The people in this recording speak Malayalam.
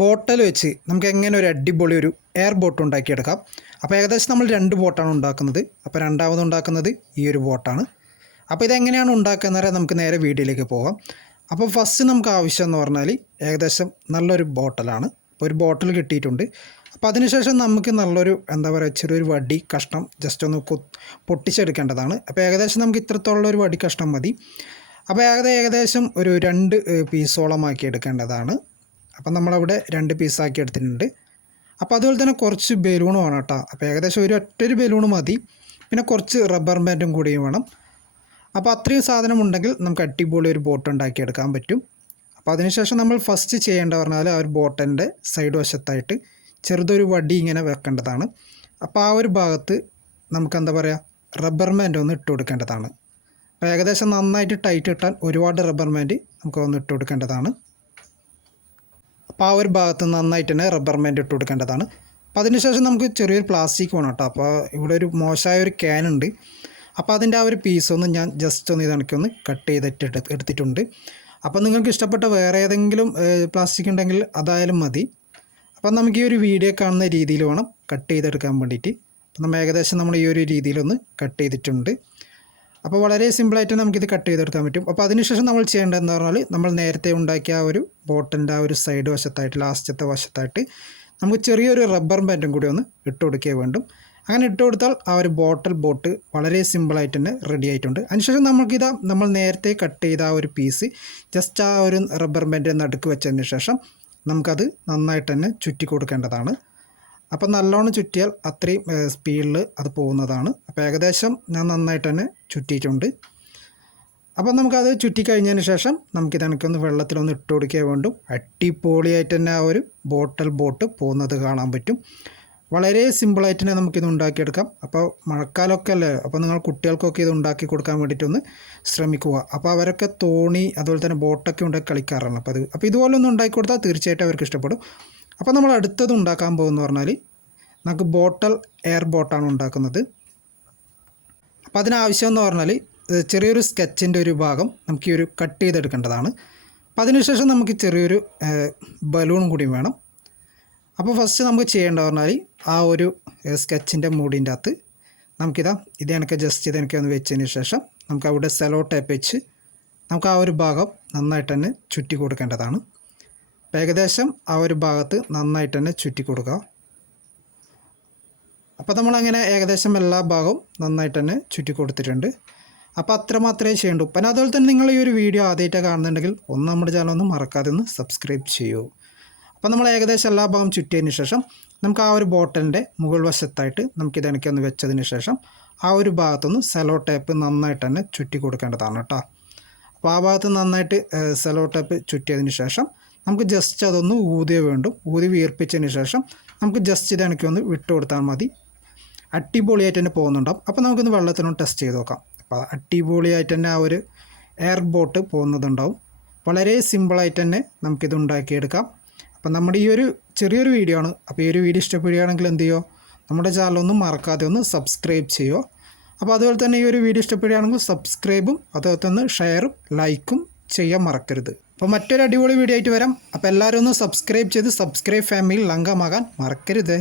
ബോട്ടിൽ വെച്ച് നമുക്ക് എങ്ങനെ ഒരു അടിപൊളി ഒരു എയർ ബോട്ട് ഉണ്ടാക്കിയെടുക്കാം. അപ്പോൾ ഏകദേശം നമ്മൾ രണ്ട് ബോട്ടാണ് ഉണ്ടാക്കുന്നത്. അപ്പോൾ രണ്ടാമത് ഉണ്ടാക്കുന്നത് ഈ ഒരു ബോട്ടാണ്. അപ്പോൾ ഇതെങ്ങനെയാണ് ഉണ്ടാക്കുന്നത് നമുക്ക് നേരെ വീഡിയോയിലേക്ക് പോകാം. അപ്പോൾ ഫസ്റ്റ് നമുക്ക് ആവശ്യം എന്ന് പറഞ്ഞാൽ ഏകദേശം നല്ലൊരു ബോട്ടലാണ്. അപ്പോൾ ഒരു ബോട്ടിൽ കിട്ടിയിട്ടുണ്ട്. അപ്പോൾ അതിനുശേഷം നമുക്ക് നല്ലൊരു എന്താ പറയുക ചെറിയൊരു വടി കഷ്ണം ജസ്റ്റ് ഒന്ന് പൊട്ടിച്ചെടുക്കേണ്ടതാണ്. അപ്പോൾ ഏകദേശം നമുക്ക് ഇത്രത്തോളം ഒരു വടി കഷ്ണം മതി. അപ്പോൾ ഏകദേശം ഏകദേശം ഒരു രണ്ട് പീസോളമാക്കി എടുക്കേണ്ടതാണ് അപ്പം നമ്മളവിടെ രണ്ട് പീസാക്കി എടുത്തിട്ടുണ്ട്. അപ്പോൾ അതുപോലെ തന്നെ കുറച്ച് ബലൂൺ വേണം കേട്ടോ. അപ്പോൾ ഏകദേശം ഒരു ഒറ്റൊരു ബലൂൺ മതി. പിന്നെ കുറച്ച് റബ്ബർ ബാൻഡും കൂടിയും വേണം. അപ്പോൾ അത്രയും സാധനം ഉണ്ടെങ്കിൽ നമുക്ക് അടിപൊളി ഒരു ബോട്ട് ഉണ്ടാക്കിയെടുക്കാൻ പറ്റും. അപ്പോൾ അതിനുശേഷം നമ്മൾ ഫസ്റ്റ് ചെയ്യേണ്ട പറഞ്ഞാൽ ആ ഒരു ബോട്ടിന്റെ സൈഡ് വശത്തായിട്ട് ചെറുതൊരു വടി ഇങ്ങനെ വെക്കേണ്ടതാണ്. അപ്പോൾ ആ ഒരു ഭാഗത്ത് നമുക്ക് എന്താ പറയുക റബ്ബർ ബാൻഡ് ഒന്ന് ഇട്ട് കൊടുക്കേണ്ടതാണ്. അപ്പോൾ ഏകദേശം നന്നായിട്ട് ടൈറ്റ് ഇട്ടാൽ ഒരുപാട് റബ്ബർ ബാൻഡ് നമുക്ക് ഒന്ന് ഇട്ട് കൊടുക്കേണ്ടതാണ്. അപ്പോൾ ആ ഒരു ഭാഗത്ത് നന്നായിട്ട് തന്നെ റബ്ബർ മാൻഡ് ഇട്ട് കൊടുക്കേണ്ടതാണ്. അപ്പോൾ അതിനുശേഷം നമുക്ക് ചെറിയൊരു പ്ലാസ്റ്റിക് വേണം കേട്ടോ. അപ്പോൾ ഇവിടെ ഒരു മോശമായ ഒരു ക്യാൻ ഉണ്ട്. അപ്പോൾ അതിന്റെ ആ ഒരു പീസ് ഒന്ന് ഞാൻ ജസ്റ്റ് ഒന്ന് ഇതണക്കി ഒന്ന് കട്ട് ചെയ്തിട്ട് എടുത്ത് എടുത്തിട്ടുണ്ട്. അപ്പോൾ നിങ്ങൾക്ക് ഇഷ്ടപ്പെട്ട വേറെ ഏതെങ്കിലും പ്ലാസ്റ്റിക് ഉണ്ടെങ്കിൽ അതായാലും മതി. അപ്പം നമുക്ക് ഈ ഒരു വീഡിയോ കാണുന്ന രീതിയിൽ വേണം കട്ട് ചെയ്തെടുക്കാൻ വേണ്ടിയിട്ട്. അപ്പം നമ്മൾ ഏകദേശം നമ്മൾ ഈ ഒരു രീതിയിലൊന്ന് കട്ട് ചെയ്തിട്ടുണ്ട്. അപ്പോൾ വളരെ സിമ്പിളായിട്ട് നമുക്കിത് കട്ട് ചെയ്തെടുക്കാൻ പറ്റും. അപ്പോൾ അതിനുശേഷം നമ്മൾ ചെയ്യേണ്ടതെന്ന് പറഞ്ഞാൽ നമ്മൾ നേരത്തെ ഉണ്ടാക്കിയ ആ ഒരു ബോട്ടിന്റെ ആ ഒരു സൈഡ് വശത്തായിട്ട് ലാസ്റ്റത്തെ വശത്തായിട്ട് നമുക്ക് ചെറിയൊരു റബ്ബർ ബാൻഡും കൂടി ഒന്ന് ഇട്ട് കൊടുക്കുക വേണ്ടും അങ്ങനെ ഇട്ട് കൊടുത്താൽ ആ ഒരു ബോട്ടൽ ബോട്ട് വളരെ സിമ്പിളായിട്ട് തന്നെ റെഡി ആയിട്ടുണ്ട്. അതിനുശേഷം നമുക്കിതാ നമ്മൾ നേരത്തെ കട്ട് ചെയ്ത ആ ഒരു പീസ് ജസ്റ്റ് ആ ഒരു റബ്ബർ ബാൻഡ് നടുക്ക് വെച്ചതിന് ശേഷം നമുക്കത് നന്നായിട്ട് തന്നെ ചുറ്റി കൊടുക്കേണ്ടതാണ്. അപ്പം നല്ലോണം ചുറ്റിയാൽ അത്രയും സ്പീഡിൽ അത് പോകുന്നതാണ്. അപ്പോൾ ഏകദേശം ഞാൻ നന്നായിട്ട് തന്നെ ചുറ്റിയിട്ടുണ്ട്. അപ്പം നമുക്കത് ചുറ്റി കഴിഞ്ഞതിന് ശേഷം നമുക്ക് എനിക്കൊന്ന് വെള്ളത്തിലൊന്ന് ഇട്ട് കൊടുക്കുക വേണ്ടും. അടിപൊളിയായിട്ട് തന്നെ ആ ഒരു ബോട്ടൽ ബോട്ട് പോകുന്നത് കാണാൻ പറ്റും. വളരെ സിമ്പിളായിട്ട് തന്നെ നമുക്കിത് ഉണ്ടാക്കിയെടുക്കാം. അപ്പോൾ മഴക്കാലമൊക്കെ അല്ലേ? അപ്പോൾ നിങ്ങൾ കുട്ടികൾക്കൊക്കെ ഇത് ഉണ്ടാക്കി കൊടുക്കാൻ വേണ്ടിയിട്ടൊന്ന് ശ്രമിക്കുക. അപ്പോൾ അവരൊക്കെ തോണി അതുപോലെ തന്നെ ബോട്ടൊക്കെ ഉണ്ടാക്കി കളിക്കാറാണ് അപ്പോൾ അത് അപ്പോൾ ഇതുപോലെ ഒന്ന് ഉണ്ടാക്കി കൊടുത്താൽ തീർച്ചയായിട്ടും അവർക്ക് ഇഷ്ടപ്പെടും. അപ്പോൾ നമ്മൾ അടുത്തത് ഉണ്ടാക്കാൻ പോകുന്ന പറഞ്ഞാൽ നമുക്ക് ബോട്ടൽ എയർ ബോട്ടാണ് ഉണ്ടാക്കുന്നത്. അപ്പോൾ അതിനാവശ്യം എന്ന് പറഞ്ഞാൽ ചെറിയൊരു സ്കെച്ചിന്റെ ഒരു ഭാഗം നമുക്ക് ഈ ഒരു കട്ട് ചെയ്തെടുക്കേണ്ടതാണ്. അപ്പോൾ അതിനുശേഷം നമുക്ക് ചെറിയൊരു ബലൂൺ കൂടി വേണം. അപ്പോൾ ഫസ്റ്റ് നമുക്ക് ചെയ്യേണ്ടത് പറഞ്ഞാൽ ആ ഒരു സ്കെച്ചിന്റെ മൂടിന്റെ അകത്ത് നമുക്കിതാ ഇത് എനിക്ക് ജസ്റ്റ് ഇത് എനിക്ക് ഒന്ന് വെച്ചതിന് ശേഷം നമുക്ക് അവിടെ സെലോ ടേപ്പ് വെച്ച് നമുക്ക് ആ ഒരു ഭാഗം നന്നായിട്ട് തന്നെ ചുറ്റി കൊടുക്കേണ്ടതാണ്. ഏകദേശം ആ ഒരു ഭാഗത്ത് നന്നായിട്ട് തന്നെ ചുറ്റി കൊടുക്കുക അപ്പോൾ നമ്മളങ്ങനെ ഏകദേശം എല്ലാ ഭാഗവും നന്നായിട്ട് തന്നെ ചുറ്റി കൊടുത്തിട്ടുണ്ട്. അപ്പോൾ അത്ര മാത്രമേ ചെയ്യേണ്ടൂ പിന്നെ അതുപോലെ തന്നെ നിങ്ങൾ ഈ ഒരു വീഡിയോ ആദ്യമായിട്ട് കാണുന്നുണ്ടെങ്കിൽ ഒന്ന് നമ്മുടെ ചാനൽ ഒന്ന് മറക്കാതെ ഒന്ന് സബ്സ്ക്രൈബ് ചെയ്യൂ. അപ്പോൾ നമ്മൾ ഏകദേശം എല്ലാ ഭാഗം ചുറ്റിയതിന് ശേഷം നമുക്ക് ആ ഒരു ബോട്ടലിന്റെ മുകൾ വശത്തായിട്ട് നമുക്ക് ഇതെനിക്ക് ഒന്ന് വെച്ചതിന് ശേഷം ആ ഒരു ഭാഗത്തൊന്ന് സെലോ ടേപ്പ് നന്നായിട്ട് തന്നെ ചുറ്റി കൊടുക്കേണ്ടതാണ് കേട്ടോ. അപ്പോൾ ആ ഭാഗത്ത് നന്നായിട്ട് സെലോ ടേപ്പ് ചുറ്റിയതിന് ശേഷം നമുക്ക് ജസ്റ്റ് അതൊന്ന് ഊതിയേ വേണ്ടും. ഊതി വീർപ്പിച്ചതിന് ശേഷം നമുക്ക് ജസ്റ്റ് ഇതണക്കി ഒന്ന് വിട്ട് കൊടുത്താൽ മതി. അടിപൊളിയായിട്ട് തന്നെ പോകുന്നുണ്ടാവും. അപ്പോൾ നമുക്കൊന്ന് വെള്ളത്തിനൊന്ന് ടെസ്റ്റ് ചെയ്ത് നോക്കാം. അപ്പോൾ അടിപൊളിയായിട്ട് തന്നെ ആ ഒരു എയർ ബോട്ട് പോകുന്നതുണ്ടാവും. വളരെ സിമ്പിളായിട്ട് തന്നെ നമുക്കിത് ഉണ്ടാക്കിയെടുക്കാം. അപ്പം നമ്മുടെ ഈ ഒരു ചെറിയൊരു വീഡിയോ ആണ്. അപ്പോൾ ഈ ഒരു വീഡിയോ ഇഷ്ടപ്പെടുകയാണെങ്കിൽ എന്ത് ചെയ്യുമോ നമ്മുടെ ചാനലൊന്നും മറക്കാതെ ഒന്ന് സബ്സ്ക്രൈബ് ചെയ്യുമോ അപ്പോൾ അതുപോലെ തന്നെ ഈ ഒരു വീഡിയോ ഇഷ്ടപ്പെടുകയാണെങ്കിൽ സബ്സ്ക്രൈബും അതുപോലെ തന്നെ ഷെയറും ലൈക്കും ചെയ്യാൻ മറക്കരുത്. അപ്പോൾ മറ്റൊരു അടിപൊളി വീഡിയോ ആയിട്ട് വരാം. അപ്പോൾ എല്ലാവരും ഒന്ന് സബ്സ്ക്രൈബ് ചെയ്ത് സബ്സ്ക്രൈബ് ഫാമിലിയിൽ അംഗമാകാൻ മറക്കരുത്.